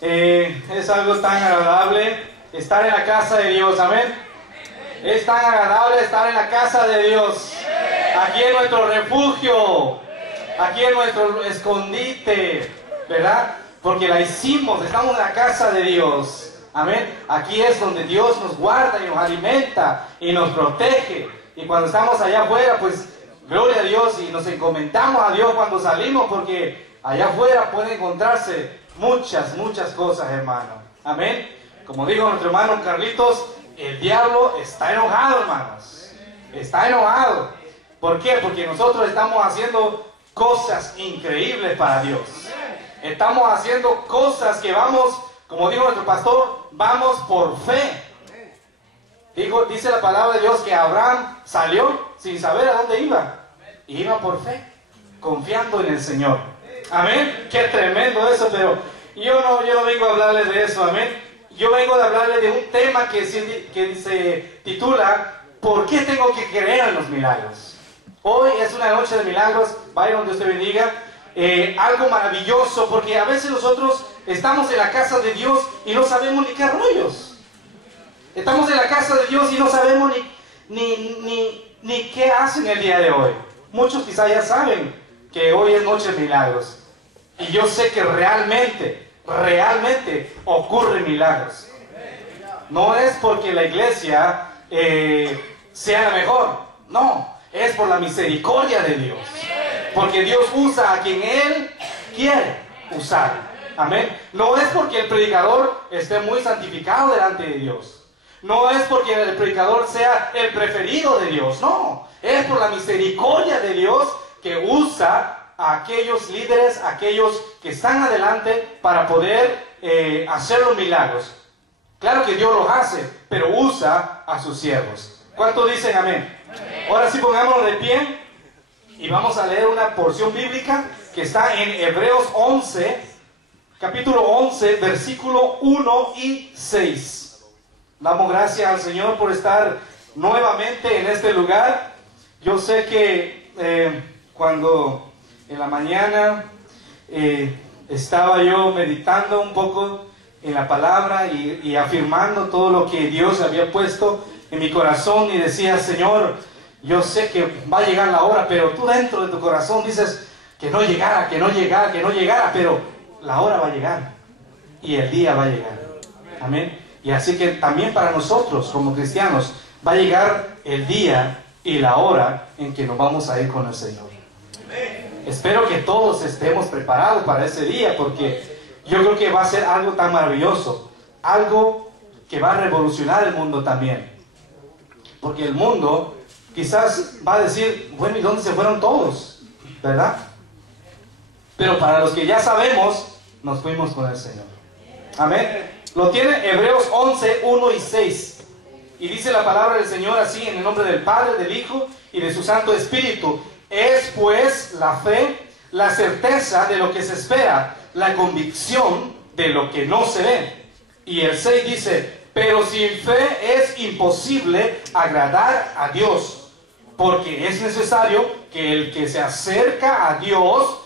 Es algo tan agradable estar en la casa de Dios, amén. Es tan agradable estar en la casa de Dios. Aquí en nuestro refugio, aquí en nuestro escondite, ¿verdad? Porque la hicimos, estamos en la casa de Dios, amén. Aquí es donde Dios nos guarda y nos alimenta y nos protege. Y cuando estamos allá afuera, pues gloria a Dios y nos encomendamos a Dios cuando salimos, porque allá afuera pueden encontrarse muchas cosas, hermano. Amén. Como dijo nuestro hermano Carlitos, el diablo está enojado, hermanos. Está enojado. ¿Por qué? Porque nosotros estamos haciendo cosas increíbles para Dios. Estamos haciendo cosas que vamos, como dijo nuestro pastor, vamos por fe. Dice la palabra de Dios que Abraham salió sin saber a dónde iba. Y iba por fe, confiando en el Señor. Amén. Qué tremendo eso, pero yo no vengo a hablarles de eso, amén. Yo vengo a hablarles de un tema que se titula ¿por qué tengo que creer en los milagros? Hoy es una noche de milagros. Byron, Dios te bendiga. Algo maravilloso, porque a veces nosotros estamos en la casa de Dios y no sabemos ni qué rollos. Estamos en la casa de Dios y no sabemos ni qué hacen el día de hoy. Muchos quizás ya saben que hoy es noche de milagros. Y yo sé que realmente ocurren milagros. No es porque la iglesia sea la mejor. No, es por la misericordia de Dios. Porque Dios usa a quien Él quiere usar. Amén. No es porque el predicador esté muy santificado delante de Dios. No es porque el predicador sea el preferido de Dios. No, es por la misericordia de Dios que usa a aquellos líderes, a aquellos que están adelante para poder hacer los milagros. Claro que Dios los hace, pero usa a sus siervos. ¿Cuántos dicen amén? Ahora sí, pongámonos de pie y vamos a leer una porción bíblica que está en Hebreos 11, capítulo 11, versículo 1 y 6. Damos gracias al Señor por estar nuevamente en este lugar. Yo sé que cuando en la mañana estaba yo meditando un poco en la palabra y afirmando todo lo que Dios había puesto en mi corazón, y decía, Señor, yo sé que va a llegar la hora, pero tú dentro de tu corazón dices que no llegara, pero la hora va a llegar y el día va a llegar. Amén. Y así que también para nosotros como cristianos va a llegar el día y la hora en que nos vamos a ir con el Señor. Espero que todos estemos preparados para ese día, porque yo creo que va a ser algo tan maravilloso, algo que va a revolucionar el mundo también. Porque el mundo quizás va a decir, bueno, ¿y dónde se fueron todos? ¿Verdad? Pero para los que ya sabemos, nos fuimos con el Señor. Amén. Lo tiene Hebreos 11, 1 y 6. Y dice la palabra del Señor así, en el nombre del Padre, del Hijo y de su Santo Espíritu. Es pues la fe, la certeza de lo que se espera, la convicción de lo que no se ve. Y el 6 dice, pero sin fe es imposible agradar a Dios, porque es necesario que el que se acerca a Dios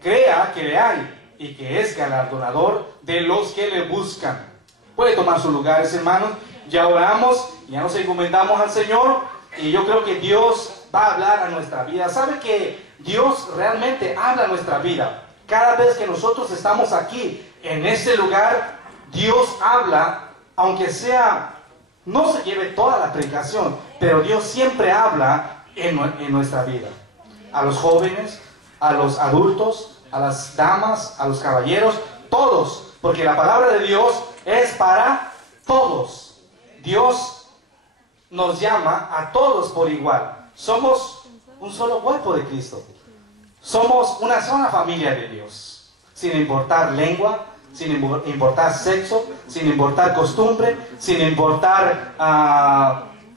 crea que le hay y que es galardonador de los que le buscan. Puede tomar sus lugares, hermanos. Ya oramos, ya nos encomendamos al Señor, y yo creo que Dios va a hablar a nuestra vida. ¿Sabe que Dios realmente habla a nuestra vida? Cada vez que nosotros estamos aquí, en este lugar, Dios habla, aunque sea, no se lleve toda la predicación, pero Dios siempre habla en nuestra vida. A los jóvenes, a los adultos, a las damas, a los caballeros, todos, porque la palabra de Dios es para todos. Dios nos llama a todos por igual. Somos un solo cuerpo de Cristo. Somos una sola familia de Dios. Sin importar lengua, sin importar sexo, sin importar costumbre, sin importar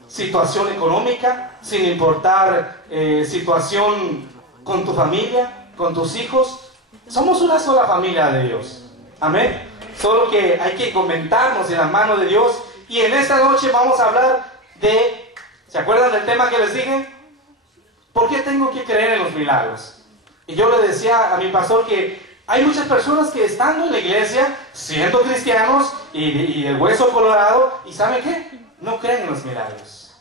situación económica, sin importar situación con tu familia, con tus hijos. Somos una sola familia de Dios. Amén. Solo que hay que comentarnos en la mano de Dios. Y en esta noche vamos a hablar de, ¿se acuerdan del tema que les dije? ¿Por qué tengo que creer en los milagros? Y yo le decía a mi pastor que Hay muchas personas que estando en la iglesia, siendo cristianos y el hueso colorado, ¿y saben qué? No creen en los milagros.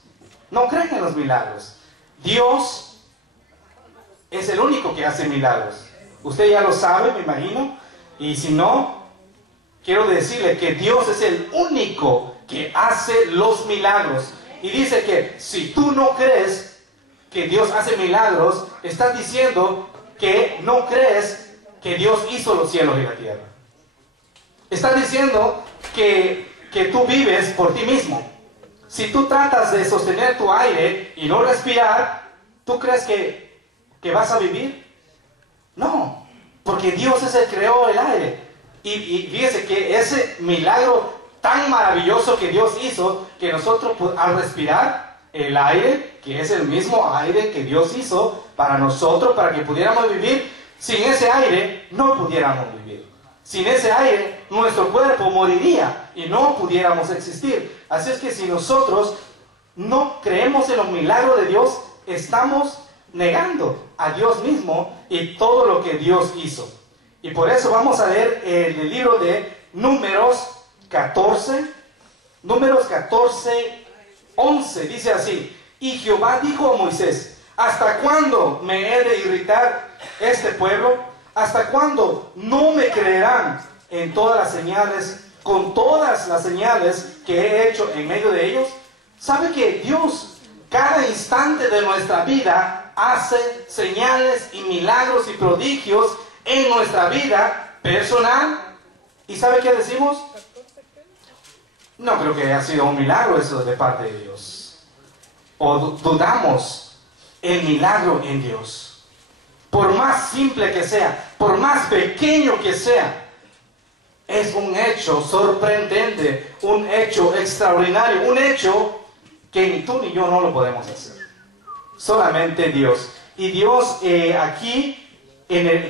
No creen en los milagros. Dios es el único que hace milagros. Usted ya lo sabe, me imagino. Y si no, quiero decirle que Dios es el único que hace los milagros. Y dice que si tú no crees que Dios hace milagros, estás diciendo que no crees que Dios hizo los cielos y la tierra. Estás diciendo que tú vives por ti mismo. Si tú tratas de sostener tu aire y no respirar, ¿tú crees que vas a vivir? No, porque Dios es el que creó el aire. Y fíjese que ese milagro tan maravilloso que Dios hizo, que nosotros al respirar el aire, que es el mismo aire que Dios hizo para nosotros, para que pudiéramos vivir, sin ese aire no pudiéramos vivir. Sin ese aire nuestro cuerpo moriría y no pudiéramos existir. Así es que si nosotros no creemos en los milagros de Dios, estamos negando a Dios mismo y todo lo que Dios hizo. Y por eso vamos a leer el libro de Números 14, 11, dice así: y Jehová dijo a Moisés: ¿hasta cuándo me he de irritar este pueblo? ¿Hasta cuándo no me creerán en todas las señales, con todas las señales que he hecho en medio de ellos? ¿Sabe que Dios cada instante de nuestra vida hace señales y milagros y prodigios en nuestra vida personal? ¿Y sabe qué decimos? No creo que haya sido un milagro eso de parte de Dios. O dudamos el milagro en Dios. Por más simple que sea, por más pequeño que sea, es un hecho sorprendente, un hecho extraordinario, un hecho que ni tú ni yo no lo podemos hacer. Solamente Dios. Y Dios aquí,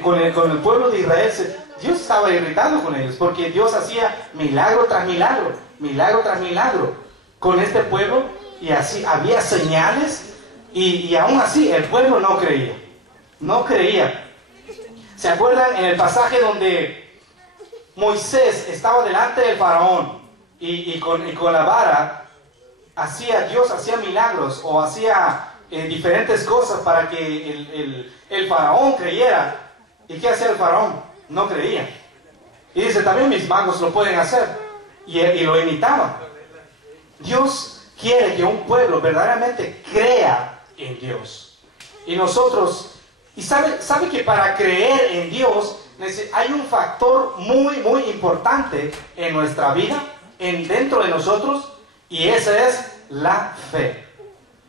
con el pueblo de Israel, Dios estaba irritado con ellos, porque Dios hacía milagro tras milagro, milagro tras milagro con este pueblo, y así había señales, y aún así el pueblo no creía. No creía. ¿Se acuerdan en el pasaje donde Moisés estaba delante del faraón y con la vara Dios hacía milagros o hacía diferentes cosas para que el faraón creyera? ¿Y qué hacía el faraón? No creía. Y dice, también mis magos lo pueden hacer, y lo imitaban. Dios quiere que un pueblo verdaderamente crea en Dios. Y nosotros, y sabe que para creer en Dios hay un factor muy, muy importante en nuestra vida, dentro de nosotros, y ese es la fe.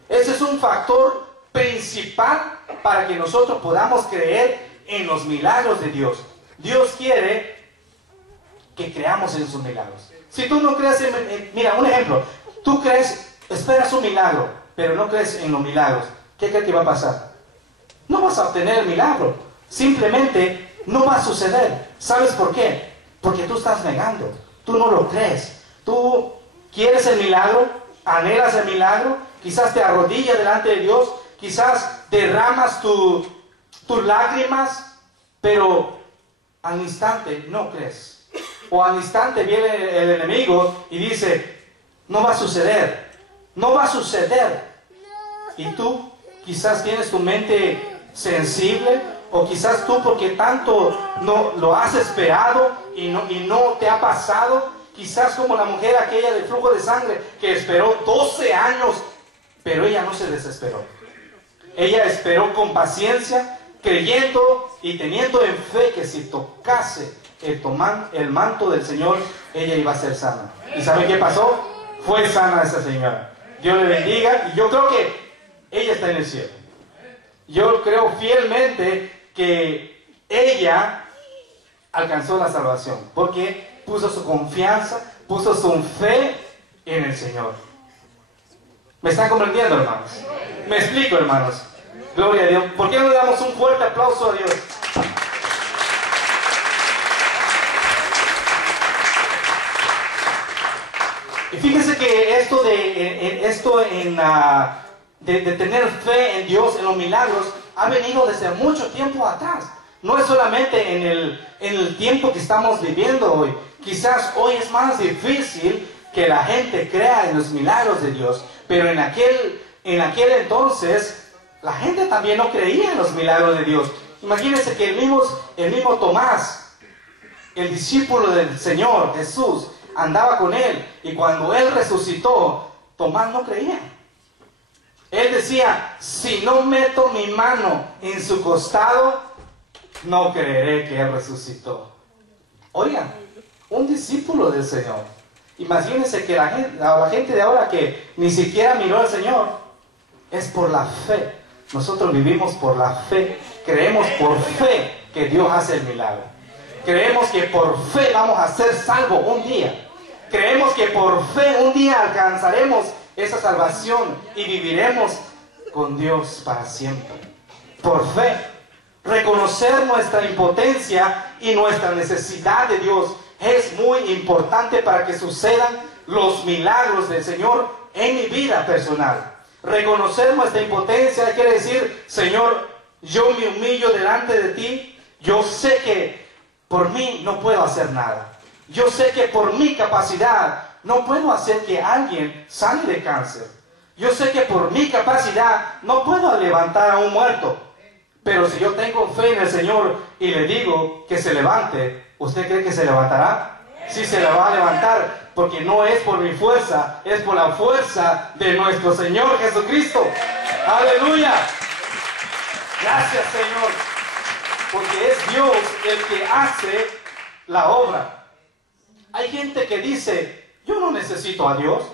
Ese es un factor principal para que nosotros podamos creer en los milagros de Dios. Dios quiere que creamos en sus milagros. Si tú no crees mira, un ejemplo, tú esperas un milagro, pero no crees en los milagros, ¿qué crees que va a pasar? No vas a obtener el milagro. Simplemente no va a suceder. ¿Sabes por qué? Porque tú estás negando. Tú no lo crees. Tú quieres el milagro, anhelas el milagro, quizás te arrodillas delante de Dios, quizás derramas tus lágrimas, pero al instante no crees. O al instante viene el enemigo y dice, no va a suceder. No va a suceder. Y tú quizás tienes tu mente sensible, o quizás tú porque tanto no lo has esperado y no te ha pasado, quizás como la mujer aquella del flujo de sangre que esperó 12 años, pero ella no se desesperó. Ella esperó con paciencia, creyendo y teniendo en fe que si tocase el manto del Señor, ella iba a ser sana. ¿Y sabe qué pasó? Fue sana esa señora. Dios le bendiga, y yo creo que ella está en el cielo. Yo creo fielmente que ella alcanzó la salvación, porque puso su confianza, puso su fe en el Señor. ¿Me están comprendiendo, hermanos? ¿Me explico, hermanos? Gloria a Dios. ¿Por qué no le damos un fuerte aplauso a Dios? Y fíjese que esto de tener fe en Dios, en los milagros, ha venido desde mucho tiempo atrás. no es solamente en el tiempo que estamos viviendo hoy. Quizás hoy es más difícil que la gente crea en los milagros de Dios, pero en aquel entonces la gente también no creía en los milagros de Dios. Imagínense que el mismo Tomás, el discípulo del Señor Jesús, andaba con él, y cuando él resucitó, Tomás no creía. Él decía: si no meto mi mano en su costado, no creeré que él resucitó. Oigan, un discípulo del Señor. Imagínense que la gente de ahora que ni siquiera miró al Señor, es por la fe. Nosotros vivimos por la fe. Creemos por fe que Dios hace el milagro. Creemos que por fe vamos a ser salvos un día. Creemos que por fe un día alcanzaremos esa salvación y viviremos con Dios para siempre. Por fe. Reconocer nuestra impotencia y nuestra necesidad de Dios es muy importante para que sucedan los milagros del Señor en mi vida personal. Reconocer nuestra impotencia quiere decir: Señor, yo me humillo delante de ti. Yo sé que por mí no puedo hacer nada. Yo sé que por mi capacidad no puedo hacer que alguien sane de cáncer. Yo sé que por mi capacidad no puedo levantar a un muerto. Pero si yo tengo fe en el Señor y le digo que se levante, ¿usted cree que se levantará? Sí, se la va a levantar, porque no es por mi fuerza, es por la fuerza de nuestro Señor Jesucristo. ¡Aleluya! Gracias, Señor, porque es Dios el que hace la obra. Hay gente que dice: yo no necesito a Dios.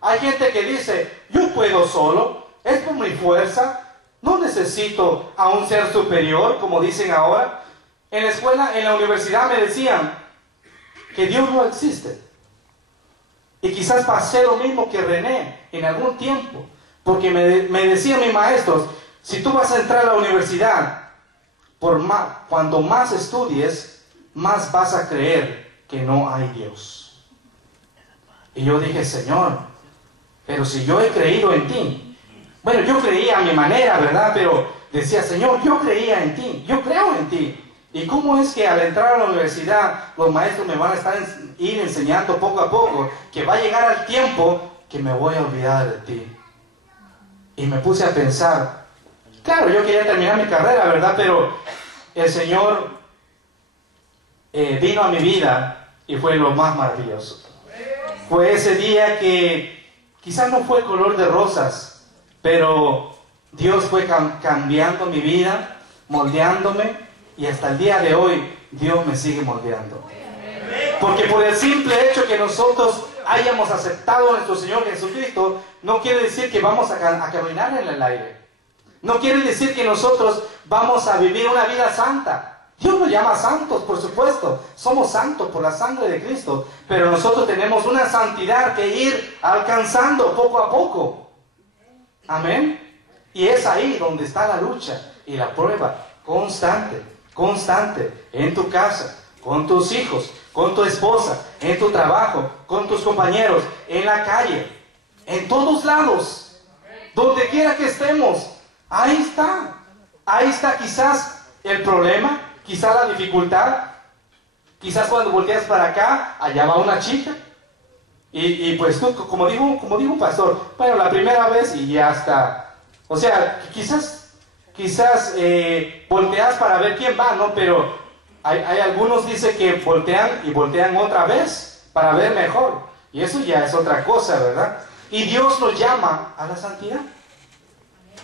Hay gente que dice: yo puedo solo, es por mi fuerza, no necesito a un ser superior, como dicen ahora. En la escuela, en la universidad me decían que Dios no existe. Y quizás pasé lo mismo que René en algún tiempo, porque me decían mis maestros: si tú vas a entrar a la universidad, cuando más estudies, más vas a creer que no hay Dios. Y yo dije: Señor, pero si yo he creído en ti. Bueno, yo creía a mi manera, ¿verdad? Pero decía: Señor, yo creía en ti, yo creo en ti. ¿Y cómo es que al entrar a la universidad los maestros me van a ir enseñando poco a poco que va a llegar el tiempo que me voy a olvidar de ti? Y me puse a pensar, claro, yo quería terminar mi carrera, ¿verdad? Pero el Señor vino a mi vida y fue lo más maravilloso. Fue ese día que quizás no fue color de rosas, pero Dios fue cambiando mi vida, moldeándome, y hasta el día de hoy Dios me sigue moldeando. Porque por el simple hecho que nosotros hayamos aceptado a nuestro Señor Jesucristo, no quiere decir que vamos a caminar en el aire. No quiere decir que nosotros vamos a vivir una vida santa. Dios nos llama santos, por supuesto. Somos santos por la sangre de Cristo. Pero nosotros tenemos una santidad que ir alcanzando poco a poco. Amén. Y es ahí donde está la lucha y la prueba constante, constante, en tu casa, con tus hijos, con tu esposa, en tu trabajo, con tus compañeros, en la calle, en todos lados, donde quiera que estemos. Ahí está quizás el problema, quizás la dificultad, quizás cuando volteas para acá, allá va una chica, y pues tú, como dijo un pastor, bueno, la primera vez y ya está. O sea, quizás volteas para ver quién va, ¿no? Pero hay algunos dicen que voltean y voltean otra vez para ver mejor. Y eso ya es otra cosa, ¿verdad? Y Dios nos llama a la santidad.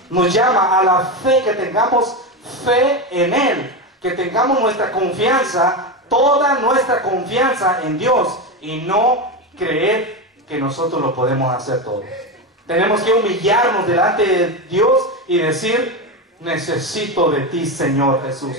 Nos llama a la fe, que tengamos fe en Él. Que tengamos nuestra confianza, toda nuestra confianza en Dios. Y no creer que nosotros lo podemos hacer todo. Tenemos que humillarnos delante de Dios y decir: necesito de ti, Señor Jesús.